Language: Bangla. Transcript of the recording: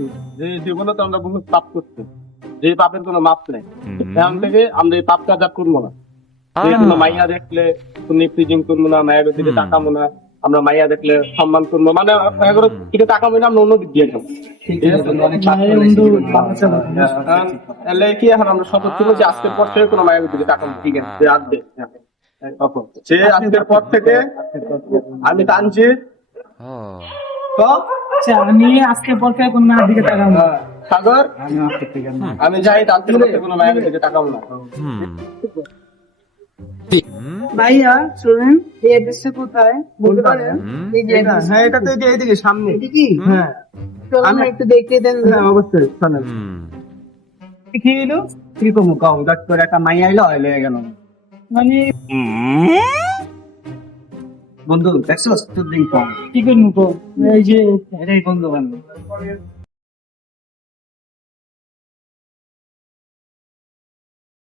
করছি যে জীবনে তো আমরা বহুত পাপ করছি যে পাপের কোনো মাপ নেই। এখান থেকে আমরা এই পাপ কাজ আর করব না। কোনো মাইয়া দেখলে কোনো ফ্রিজিং করব না মায়ের দিকে। তাকাবো না আমরা মাইয়া দেখলে সম্মান করব। মানে এগুলো দিকে তাকাবো না আমরা অন্য দিক দিয়ে যাব এলে কি এখন আমরা সতর্ক করছি আজকের পর থেকে কোনো মায়ের দিকে তাকাবো ঠিক আছে যে আসবে। সে আজকের পর থেকে আমি টানছি। তো আচ্ছা আমি আজকে পর থেকে কোন মায়ের দিকে তাকাবো না। সাগর? আমি যাই টানতে করতে কোনো মায়ের দিকে তাকাবো না। ভাইয়া শুনেন এই অ্যাড্রেসটা কোথায়? বলতে পারেন? হ্যাঁ এটা তো এইদিকে সামনে। এটা কি? হ্যাঁ। আমি- একটু দেখিয়ে দেন। হ্যাঁ অবশ্যই শোনেন। কি এলো কি কমু কাউ হঠাৎ করে একটা মাইয়া এলো এলে গেল মানে বন্ধু দেখছ? তোর দিন কম কি করব? এই যে এটাই বন্ধু বান্ধব।